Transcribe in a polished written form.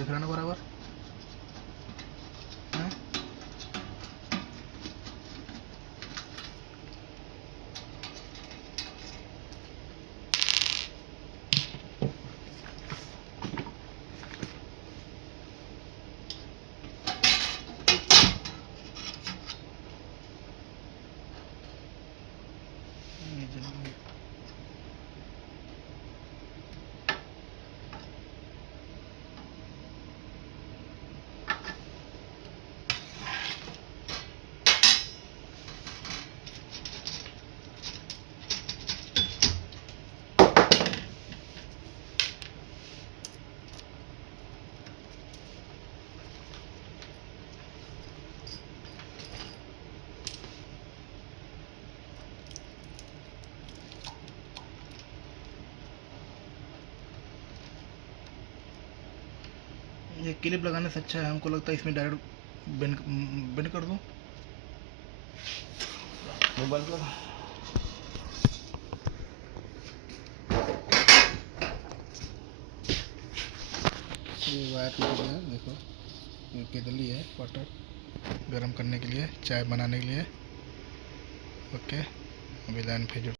देख रहा ना बराबर। हाँ? ये जल गया। ये क्लिप लगाने से अच्छा है, हमको लगता है इसमें डायरेक्ट बेंड बेंड कर दूं मोबाइल को। ये वायर टूट गया है, देखो ये केतली है वाटर गर्म करने के लिए, चाय बनाने के लिए। ओके, अभी लाइन पे